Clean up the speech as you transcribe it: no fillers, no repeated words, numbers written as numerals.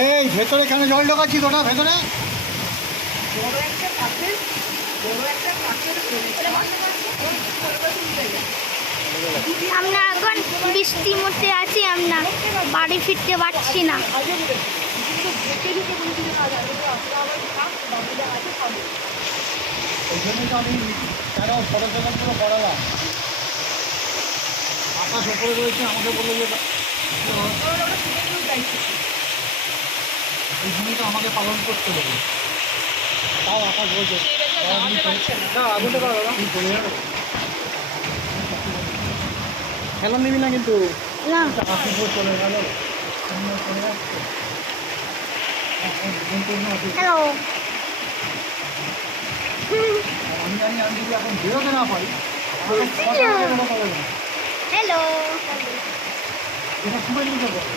এই ভেতরে কেন জল ঢোকাচ্ছি তোটা ভেতরে? আমরা এখন বৃষ্টির মধ্যে আছি, আমরা বাড়ি ফিরতে পারছি না। ওই জন্যই তো আমি কেন ফটো জগৎগুলো করালাম। আকাশ ওপরে রয়েছে, আমাকে বললো যে এই ভূমিকা আমাকে পালন করতে হবে। তাও আকাশ বলছে খেলা নিবি না কিন্তু না, আকাশ চলে গেল। হ্যালো। আমি জানি আমি যদি এখন বেরোতে না পারি আমাকে হ্যালো। এটা খুবই নিতে পারবো।